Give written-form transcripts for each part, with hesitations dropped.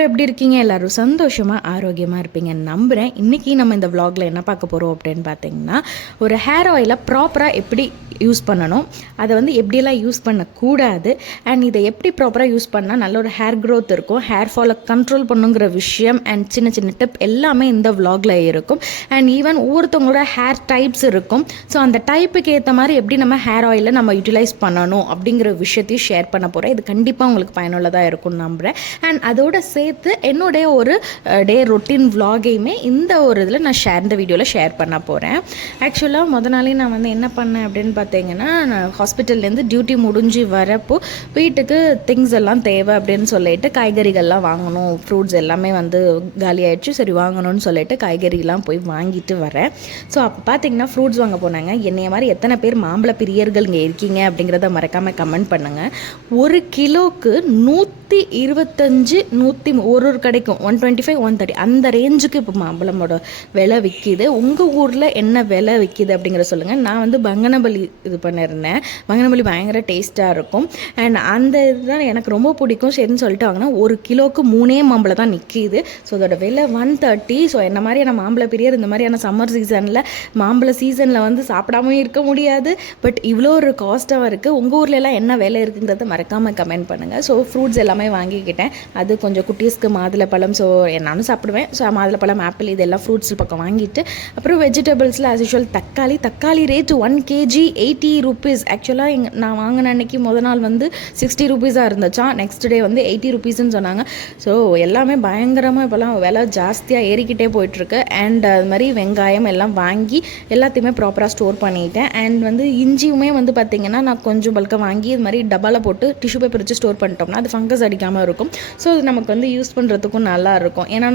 எல்லாரும் எப்படி இருக்கீங்க? எல்லாரும் சந்தோஷமாக ஆரோக்கியமாக இருப்பீங்கன்னு நம்புகிறேன். இன்றைக்கி நம்ம இந்த vlogல என்ன பார்க்க போகிறோம் அப்படின்னு பார்த்தீங்கன்னா, ஒரு ஹேர் ஆயிலை ப்ராப்பராக எப்படி யூஸ் பண்ணணும், அதை வந்து எப்படியெல்லாம் யூஸ் பண்ணக்கூடாது, அண்ட் இதை எப்படி ப்ராப்பராக யூஸ் பண்ணால் நல்ல ஒரு ஹேர் க்ரோத் இருக்கும், ஹேர் ஃபாலை கண்ட்ரோல் பண்ணுங்கிற விஷயம் அண்ட் சின்ன சின்ன டிப் எல்லாமே இந்த vlogல இருக்கும். அண்ட் ஈவன் ஒவ்வொருத்தவங்களோட ஹேர் டைப்ஸ் இருக்கும். ஸோ அந்த டைப்புக்கு ஏற்ற மாதிரி எப்படி நம்ம ஹேர் ஆயிலை நம்ம யூட்டிலைஸ் பண்ணணும் அப்படிங்கிற விஷயத்தையும் ஷேர் பண்ண போகிறேன். இது கண்டிப்பாக உங்களுக்கு பயனுள்ளதாக இருக்கும்னு நம்புகிறேன். அண்ட் அதோட சேர்த்து என்னுடைய ஒரு டே ரொட்டீன் vlogகையுமே இந்த ஒரு இதில் நான் இந்த வீடியோவில் ஷேர் பண்ண போகிறேன். ஆக்சுவலாக நாளே நான் வந்து என்ன பண்ணேன் அப்படின்னு பார்த்தீங்கன்னா, நான் ஹாஸ்பிட்டல்லேருந்து டியூட்டி முடிஞ்சு வரப்போ வீட்டுக்கு திங்ஸ் எல்லாம் தேவை அப்படின்னு சொல்லிட்டு காய்கறிகள்லாம் வாங்கணும், ஃப்ரூட்ஸ் எல்லாமே வந்து காலி ஆகிடுச்சு, சரி வாங்கணும்னு சொல்லிட்டு காய்கறிலாம் போய் வாங்கிட்டு வரேன். ஸோ அப்போ பார்த்தீங்கன்னா ஃப்ரூட்ஸ் வாங்க போனாங்க. என்னைய மாதிரி எத்தனை பேர் மாம்பழ பிரியர்கள் இங்கே இருக்கீங்க அப்படிங்கிறத மறக்காமல் கமெண்ட் பண்ணுங்கள். 1 கிலோக்கு 125 ஒரு கிடைக்கும், 125 130 அந்த ரேஞ்சுக்கு இப்போ மாம்பழமோட விலை விற்கிது. உங்கள் ஊரில் என்ன விலை விற்கிது அப்படிங்கிற சொல்லுங்கள். நான் வந்து பங்கனபலி இது பண்ணியிருந்தேன். பங்கனபலி பயங்கர டேஸ்ட்டாக இருக்கும். அண்ட் அந்த இதுதான் எனக்கு ரொம்ப பிடிக்கும். சரின்னு சொல்லிட்டு வாங்கினா 1 கிலோக்கு 3 மாம்பழம் தான் நிற்கிது. ஸோ அதோட விலை 130. ஸோ என்ன மாதிரியான மாம்பழ பிரியர் இந்த மாதிரியான சம்மர் சீசனில் மாம்பழ சீசனில் வந்து சாப்பிடாம இருக்க முடியாது. பட் இவ்வளோ ஒரு காஸ்ட்டாக இருக்குது. உங்கள் ஊர்லலாம் என்ன விலை இருக்குங்கிறத மறக்காமல் கமெண்ட் பண்ணுங்கள். ஸோ ஃப்ரூட்ஸ் எல்லாமே வாங்கிக்கிட்டேன். அது கொஞ்சம் குட்டீஸ்க்கு மாதுளப்பழம், ஸோ நானும் சாப்பிடுவேன். ஸோ மாதுளப்பழம், ஆப்பிள் இதெல்லாம் ஃப்ரூட்ஸ் பக்கம் வாங்கிட்டு, அப்புறம் வெஜிடபிள்ஸில் ஆஸ் யூஷுவல் தக்காளி ரேட்டு 1 kg 80 rupees. ஆக்சுவலாக நான் வாங்கின அன்னைக்கு முதல் நாள் வந்து 60 rupees இருந்துச்சான். நெக்ஸ்ட் டே வந்து 80 rupeesன்னு சொன்னாங்க. ஸோ எல்லாமே பயங்கரமாக இப்போலாம் விலை ஜாஸ்தியாக ஏறிக்கிட்டே போயிட்டுருக்கு. அண்ட் அது மாதிரி வெங்காயம் எல்லாம் வாங்கி எல்லாத்தையுமே ப்ராப்பராக ஸ்டோர் பண்ணிட்டேன். அண்ட் வந்து இஞ்சியுமே வந்து பார்த்திங்கன்னா நான் கொஞ்சம் பல்காக வாங்கி இது மாதிரி டப்பாவில் போட்டு டிஷ்யூ பேப்பர் வச்சு ஸ்டோர் பண்ணிட்டோம்னா அது ஃபங்கஸ் அடிக்காமல் இருக்கும். ஸோ அது நமக்கு வந்து யூஸ் பண்ணுறதுக்கும் நல்லா இருக்கும். ஏன்னா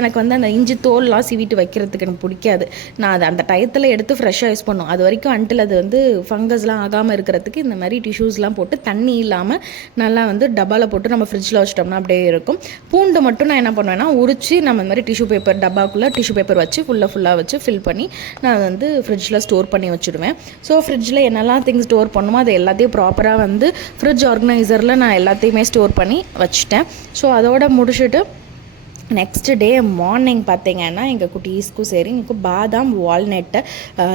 எனக்கு வந்து அந்த இஞ்சி தோல்லாம் சீவிட்டு வைக்கிறதுக்கு எனக்கு பிடிக்காது. நான் அதை அந்த டயத்தில் எடுத்து ஃப்ரெஷ்ஷாக யூஸ் பண்ணும். அது வரைக்கும் அன்டில் அது வந்து ஃபங்கஸ்லாம் ஆகாமல் இருக்கிறதுக்கு இந்த மாதிரி டிஷ்யூஸ்லாம் போட்டு தண்ணி இல்லாமல் நல்லா வந்து டப்பாவில் போட்டு நம்ம ஃப்ரிட்ஜில் வச்சிட்டோம்னா அப்படியே இருக்கும். பூண்டு மட்டும் நான் என்ன பண்ணுவேன்னா உரிச்சு நம்ம இந்த மாதிரி டிஷ்யூ பேப்பர் டப்பாக்குள்ளே டிஷ்யூ பேப்பர் வச்சு ஃபுல்லாக வச்சு ஃபில் பண்ணி நான் வந்து ஃப்ரிட்ஜில் ஸ்டோர் பண்ணி வச்சுடுவேன். ஸோ ஃப்ரிட்ஜில் என்னெல்லாம் திங்ஸ் ஸ்டோர் பண்ணுமோ அது எல்லாத்தையும் ப்ராப்பராக வந்து ஃப்ரிட்ஜ் ஆர்கனைசரில் நான் எல்லாத்தையுமே ஸ்டோர் பண்ணி வச்சுட்டேன். ஸோ அதோட முடிச்சுட்டு நெக்ஸ்ட் டே மார்னிங் பார்த்தீங்கன்னா எங்கள் குட்டீஸ்க்கும் சரி எனக்கு பாதாம் வால்நட்டு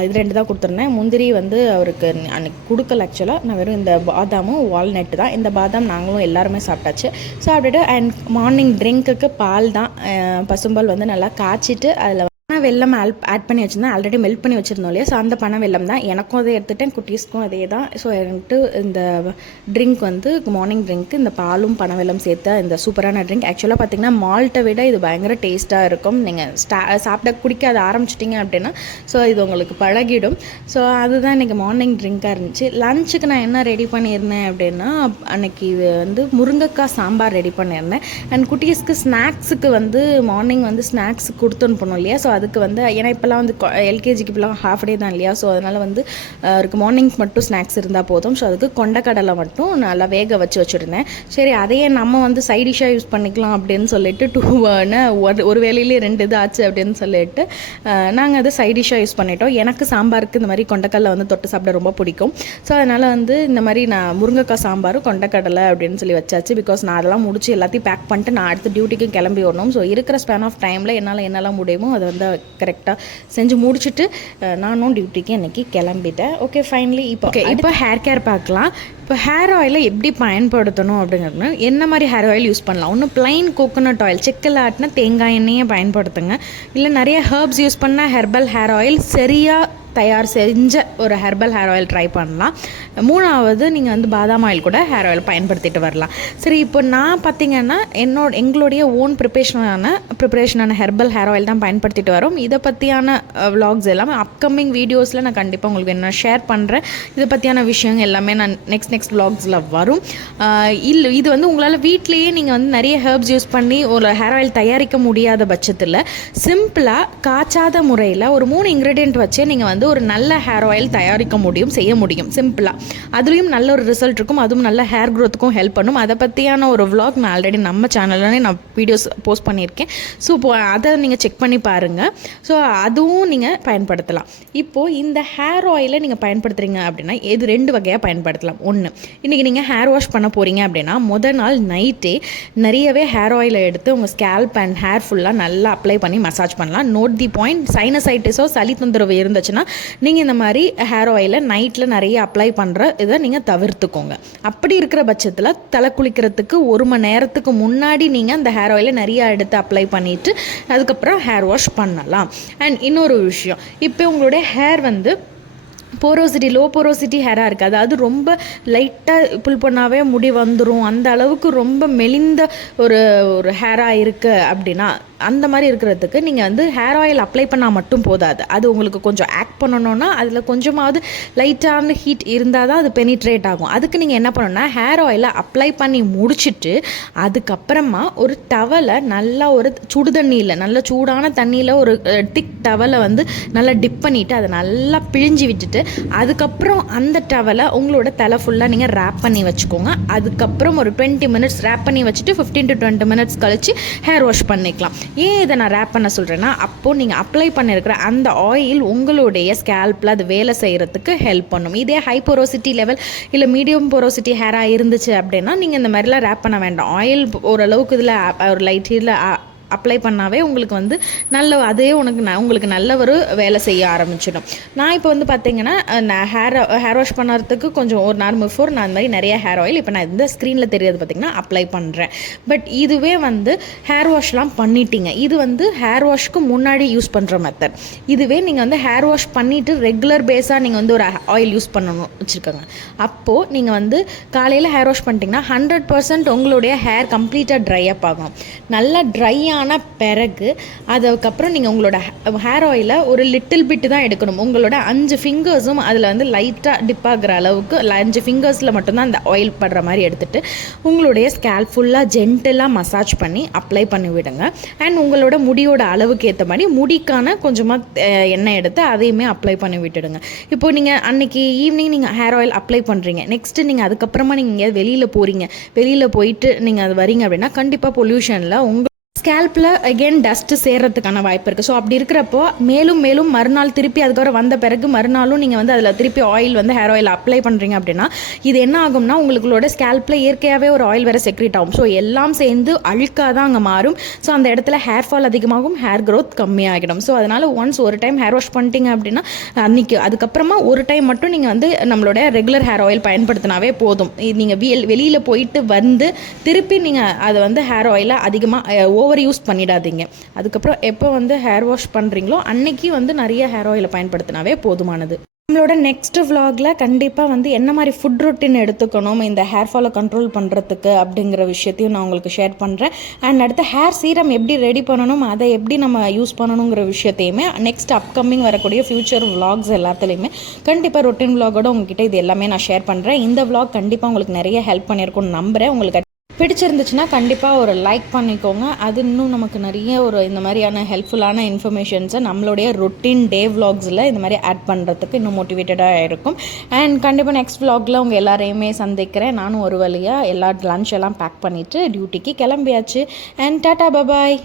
இது 2 தான் கொடுத்துருந்தேன். முந்திரி வந்து அவருக்கு அன்றைக்கி கொடுக்கல. ஆக்சுவலாக நான் வெறும் இந்த பாதாமும் வால்நட்டு தான். இந்த பாதாம் நாங்களும் எல்லாருமே சாப்பிட்டாச்சு. சாப்பிட்டுட்டு அண்ட் மார்னிங் ட்ரிங்க்குக்கு பால் தான், பசும்பால் வந்து நல்லா காய்ச்சிட்டு அதில் பனை வெல்லம் ஆட் பண்ணி வச்சுருந்தேன். ஆல்ரெடி மெல்ட் பண்ணி வச்சுருந்தோம் இல்லையா. ஸோ அந்த பனை வெல்லம் தான் எனக்கும் அதை எடுத்துகிட்டேன், குட்டீஸ்க்கும் அதே தான். ஸோ எனக்கு இந்த ட்ரிங்க் வந்து மார்னிங் ட்ரிங்க்கு இந்த பாலும் பனை வெல்லம் சேர்த்து இந்த சூப்பரான ட்ரிங்க். ஆக்சுவலாக பார்த்திங்கன்னா மால்ட்டை விட இது பயங்கர டேஸ்ட்டாக இருக்கும். நீங்கள் சாப்பிட குடிக்க அதை ஆரம்பிச்சிட்டிங்க அப்படின்னா ஸோ இது உங்களுக்கு பழகிடும். ஸோ அதுதான் இன்றைக்கி மார்னிங் ட்ரிங்காக இருந்துச்சு. லஞ்சுக்கு நான் என்ன ரெடி பண்ணியிருந்தேன் அப்படின்னா அன்றைக்கி இது வந்து முருங்கைக்காய் சாம்பார் ரெடி பண்ணியிருந்தேன். அண்ட் குட்டீஸ்க்கு ஸ்நாக்ஸுக்கு வந்து மார்னிங் வந்து ஸ்நாக்ஸ் கொடுத்து அனுப்பணும் இல்லையா. ஸோ அதுக்கு வந்து ஏன்னா இப்போலாம் வந்து எல்கேஜிக்கு இப்போலாம் ஹாஃப் டே தான் இல்லையா. ஸோ அதனால் வந்து அவருக்கு மார்னிங் மட்டும் ஸ்நாக்ஸ் இருந்தால் போதும். ஸோ அதுக்கு கொண்டக்கடலை மட்டும் நல்லா வேக வச்சுருந்தேன். சரி அதையே நம்ம வந்து சைட் டிஷ்ஷாக யூஸ் பண்ணிக்கலாம் அப்படின்னு சொல்லிட்டு ஒரு வேலையிலே 2 இது ஆச்சு அப்படின்னு சொல்லிட்டு நாங்கள் அதை சைட் டிஷ்ஷாக யூஸ் பண்ணிட்டோம். எனக்கு சாம்பாருக்கு இந்த மாதிரி கொண்டக்கடலை வந்து தொட்டு சாப்பிட ரொம்ப பிடிக்கும். ஸோ அதனால் வந்து இந்த மாதிரி நான் முருங்கைக்காய் சாம்பாரும் கொண்டக்கடலை அப்படின்னு சொல்லி வச்சாச்சு. பிகாஸ் நான் அதெல்லாம் முடிச்சு எல்லாத்தையும் பேக் பண்ணிட்டு நான் அடுத்த டியூட்டிக்கு கிளம்பி வரணும். ஸோ இருக்கிற ஸ்பேன் ஆஃப் டைமில் என்னால் என்னெல்லாம் முடியுமோ அதை வந்து கரெக்டாக செஞ்சு முடிச்சுட்டு நானும் டியூட்டிக்கு இன்றைக்கி கிளம்பிட்டேன். ஓகே ஃபைனலி இப்போ ஹேர் கேர் பார்க்கலாம். இப்போ ஹேர் ஆயிலை எப்படி பயன்படுத்தணும் அப்படிங்கிறது, என்ன மாதிரி ஹேர் ஆயில் யூஸ் பண்ணலாம். ஒன்று பிளைன் கோகோனட் ஆயில், செக்கில் ஆட்டினா தேங்காய் எண்ணெயை பயன்படுத்துங்க. இல்லை நிறைய ஹெர்ப்ஸ் யூஸ் பண்ணால் ஹெர்பல் ஹேர் ஆயில் சரியாக தயார் செஞ்ச ஒரு ஹெர்பல் ஹேர் ஆயில் ட்ரை பண்ணலாம். 3வது நீங்கள் வந்து பாதாம் ஆயில் கூட ஹேர் ஆயில் பயன்படுத்திட்டு வரலாம். சரி இப்போ நான் பார்த்திங்கன்னா எங்களுடைய ஓன் ப்ரிப்ரேஷனான ஹெர்பல் ஹேர் ஆயில் தான் பயன்படுத்திட்டு வரோம். இதை பற்றியான விலாக்ஸ் எல்லாமே அப்கமிங் வீடியோஸில் நான் கண்டிப்பாக உங்களுக்கு என்ன ஷேர் பண்ணுறேன். இதை பற்றியான விஷயங்கள் எல்லாமே நான் நெக்ஸ்ட் விலாக்ஸில் வரும். இது வந்து உங்களால் வீட்லேயே நீங்கள் வந்து நிறைய ஹெர்ப்ஸ் யூஸ் பண்ணி ஒரு ஹேர் ஆயில் தயாரிக்க முடியாத பட்சத்தில் சிம்பிளாக காய்ச்சாத முறையில் ஒரு 3 இன்க்ரீடியன்ட் வச்சே நீங்கள் வந்து ஒரு நல்ல ஹேர் ஆயில் தயாரிக்க முடியும், செய்ய முடியும் சிம்பிளாக. அதுலேயும் நல்ல ஒரு ரிசல்ட் இருக்கும். அதுவும் நல்ல ஹேர் க்ரோத்துக்கும் ஹெல்ப் பண்ணும். அதை பற்றியான ஒரு vlog நான் ஆல்ரெடி நம்ம சேனல்லே நான் வீடியோஸ் போஸ்ட் பண்ணியிருக்கேன். ஸோ அதை நீங்கள் செக் பண்ணி பாருங்கள். ஸோ அதுவும் நீங்கள் பயன்படுத்தலாம். இப்போது இந்த ஹேர் ஆயிலை நீங்கள் பயன்படுத்துகிறீங்க அப்படின்னா இது 2 வகையாக பயன்படுத்தலாம். ஒன்று இன்றைக்கி நீங்கள் ஹேர் வாஷ் பண்ண போகிறீங்க அப்படின்னா முதல் நாள் நைட்டே நிறையவே ஹேர் ஆயிலை எடுத்து உங்கள் ஸ்கேல்ப் அண்ட் ஹேர் ஃபுல்லாக நல்லா அப்ளை பண்ணி மசாஜ் பண்ணலாம். நோட் தி பாயிண்ட், சைனசைட்டிஸோ சளி தொந்தரவு இருந்துச்சுன்னா நீங்கள் இந்த மாதிரி ஹேர் ஆயிலை நைட்டில் நிறைய அப்ளை பண்ணுற இதை நீங்கள் தவிர்த்துக்கோங்க. அப்படி இருக்கிற பட்சத்தில் தலை குளிக்கிறதுக்கு 1 மணி நேரத்துக்கு முன்னாடி நீங்கள் அந்த ஹேர் ஆயிலை நிறையா எடுத்து அப்ளை பண்ணிவிட்டு அதுக்கப்புறம் ஹேர் வாஷ் பண்ணலாம். அண்ட் இன்னொரு விஷயம், இப்போ உங்களுடைய ஹேர் வந்து லோ போரோசிட்டி ஹேராக இருக்குது, அதாவது ரொம்ப லைட்டாக புல் பண்ணாவே முடி வந்துடும், அந்த அளவுக்கு ரொம்ப மெலிந்த ஒரு ஹேராக இருக்குது அப்படின்னா அந்த மாதிரி இருக்கிறதுக்கு நீங்கள் வந்து ஹேர் ஆயில் அப்ளை பண்ணால் மட்டும் போதாது. அது உங்களுக்கு கொஞ்சம் ஆக்ட் பண்ணணுன்னா அதில் கொஞ்சமாவது லைட்டான ஹீட் இருந்தால் தான் அது பெனிட்ரேட் ஆகும். அதுக்கு நீங்கள் என்ன பண்ணணும்னா ஹேர் ஆயிலை அப்ளை பண்ணி முடிச்சுட்டு அதுக்கப்புறமா ஒரு டவலை நல்லா ஒரு சுடு தண்ணியில், நல்ல சூடான தண்ணியில் ஒரு திக் டவலை வந்து நல்லா டிப் பண்ணிவிட்டு அதை நல்லா பிழிஞ்சு விட்டுட்டு அதுக்கப்புறம் அந்த டவலை உங்களோட தலை ஃபுல்லாக நீங்கள் ரேப் பண்ணி வச்சுக்கோங்க. அதுக்கப்புறம் ஒரு 20 மினிட்ஸ் ரேப் பண்ணி வச்சுட்டு 15 to 20 மினிட்ஸ் கழித்து ஹேர் வாஷ் பண்ணிக்கலாம். ஏன் இதை நான் ரேப் பண்ண சொல்கிறேன்னா, அப்போது நீங்கள் அப்ளை பண்ணியிருக்கிற அந்த ஆயில் உங்களுடைய ஸ்கேல்பில் அது வேலை செய்கிறதுக்கு ஹெல்ப் பண்ணும். இதே ஹை போரோசிட்டி லெவல் இல்லை மீடியம் போரோசிட்டி ஹேராக இருந்துச்சு அப்படின்னா நீங்கள் இந்த மாதிரிலாம் ரேப் பண்ண வேண்டாம். ஆயில் ஓரளவுக்கு இதில் ஒரு லைட் ஹீட்டில் அப்ளை பண்ணாவே உங்களுக்கு வந்து அதே உங்களுக்கு நல்ல ஒரு வேலை செய்ய ஆரம்பிச்சிடும். நான் இப்போ வந்து பார்த்தீங்கன்னா நான் ஹேர் வாஷ் பண்ணுறதுக்கு கொஞ்சம் ஒரு நாள் பிஃபோர் நான் அந்த மாதிரி நிறைய ஹேர் ஆயில் இப்போ நான் இந்த ஸ்க்ரீனில் தெரியாது பார்த்திங்கன்னா அப்ளை பண்ணுறேன். பட் இதுவே வந்து ஹேர் வாஷ்லாம் பண்ணிட்டீங்க, இது வந்து ஹேர் வாஷ்க்கு முன்னாடி யூஸ் பண்ணுற மெத்தட். இதுவே நீங்கள் வந்து ஹேர் வாஷ் பண்ணிவிட்டு ரெகுலர் பேஸாக நீங்கள் வந்து ஒரு ஆயில் யூஸ் பண்ணணும் வச்சுருக்கோங்க. அப்போது நீங்கள் வந்து காலையில் ஹேர் வாஷ் பண்ணிட்டீங்கன்னா 100% உங்களுடைய ஹேர் கம்ப்ளீட்டாக ட்ரை அப் ஆகும். நல்லா ட்ரையாக பிறகு அதுக்கப்புறம் நீங்கள் உங்களோட ஹேர் ஆயிலை ஒரு லிட்டில் பிட்டு தான் எடுக்கணும். உங்களோட 5 ஃபிங்கர்ஸும் அதில் வந்து லைட்டாக டிப் ஆகிற அளவுக்கு 5 ஃபிங்கர்ஸில் மட்டும்தான் அந்த ஆயில் படுற மாதிரி எடுத்துகிட்டு உங்களுடைய ஸ்கேல்ப் ஃபுல்லாக ஜென்டலாக மசாஜ் பண்ணி அப்ளை பண்ணி விடுங்க. அண்ட் உங்களோட முடியோட அளவுக்கு ஏற்ற மாதிரி முடிக்கான கொஞ்சமாக எண்ணெய் எடுத்து அதையுமே அப்ளை பண்ணி விட்டுடுங்க. இப்போது நீங்கள் அன்றைக்கி ஈவினிங் நீங்கள் ஹேர் ஆயில் அப்ளை பண்ணுறீங்க, நெக்ஸ்ட்டு நீங்கள் அதுக்கப்புறமா நீங்கள் எங்கேயாவது வெளியில் போயிட்டு நீங்கள் அது வரீங்க அப்படின்னா கண்டிப்பாக பொல்யூஷனில் ஸ்கேல்பில் அகெயின் டஸ்ட்டு சேர்கிறதுக்கான வாய்ப்பு இருக்குது. ஸோ அப்படி இருக்கிறப்போ மேலும் மறுநாள் திருப்பி அதுக்கப்புறம் வந்த பிறகு மறுநாளும் நீங்கள் வந்து அதில் திருப்பி ஆயில் வந்து ஹேர் ஆயில் அப்ளை பண்ணுறீங்க அப்படின்னா இது என்ன ஆகும்னா உங்களோட ஸ்கேல்பில் இயற்கையாகவே ஒரு ஆயில் வேறு செக்ரேட் ஆகும். ஸோ எல்லாம் சேர்ந்து அழுக்காக தான் அங்கே மாறும். ஸோ அந்த இடத்துல ஹேர் ஃபால் அதிகமாகும், ஹேர் க்ரோத் கம்மியாகிடும். ஸோ அதனால் ஒன்ஸ் ஒரு டைம் ஹேர் வாஷ் பண்ணிட்டீங்க அப்படின்னா அன்றைக்கி அதுக்கப்புறமா ஒரு டைம் மட்டும் நீங்கள் வந்து நம்மளோட ரெகுலர் ஹேர் ஆயில் பயன்படுத்தினாவே போதும். நீங்கள் வெளியில் போயிட்டு வந்து திருப்பி நீங்கள் அதை வந்து ஹேர் ஆயிலை அதிகமாக ஓவர் யூஸ் பண்ணிடாதீங்க. அதுக்கப்புறம் எப்போ வந்து ஹேர் வாஷ் பண்ணுறீங்களோ அன்னைக்கு வந்து நிறைய ஹேர் ஆயிலை பயன்படுத்தினாவே போதுமானது. நம்மளோட நெக்ஸ்ட் vlogல கண்டிப்பாக வந்து என்ன மாதிரி ஃபுட் ரொட்டீன் எடுத்துக்கணும் இந்த ஹேர் ஃபாலை கண்ட்ரோல் பண்ணுறதுக்கு அப்படிங்கிற விஷயத்தையும் நான் உங்களுக்கு ஷேர் பண்ணுறேன். அண்ட் அடுத்து ஹேர் சீரம் எப்படி ரெடி பண்ணணும், அதை எப்படி நம்ம யூஸ் பண்ணணுங்கிற விஷயத்தையுமே நெக்ஸ்ட் அப்கமிங் வரக்கூடிய ஃபியூச்சர் vlogs எல்லாத்துலேயுமே கண்டிப்பாக ரொட்டீன் vlogோட உங்ககிட்ட இது எல்லாமே நான் ஷேர் பண்ணுறேன். இந்த vlog கண்டிப்பாக உங்களுக்கு நிறைய ஹெல்ப் பண்ணியிருக்கும்னு நம்புகிறேன். உங்களுக்கு பிடிச்சிருந்துச்சுன்னா கண்டிப்பாக ஒரு லைக் பண்ணிக்கோங்க. அது இன்னும் நமக்கு நிறைய இந்த மாதிரியான ஹெல்ப்ஃபுல்லான இன்ஃபர்மேஷன்ஸை நம்மளுடைய ரொட்டீன் டே vlogsல இந்த மாதிரி ஆட் பண்ணுறதுக்கு இன்னும் மோட்டிவேட்டடாக இருக்கும். அண்ட் கண்டிப்பாக நெக்ஸ்ட் vlogல உங்கள் எல்லாரையுமே சந்திக்கிறேன். நானும் ஒரு வழியாக லஞ்ச் எல்லாம் பேக் பண்ணிவிட்டு டியூட்டிக்கு கிளம்பியாச்சு. And tata bye bye.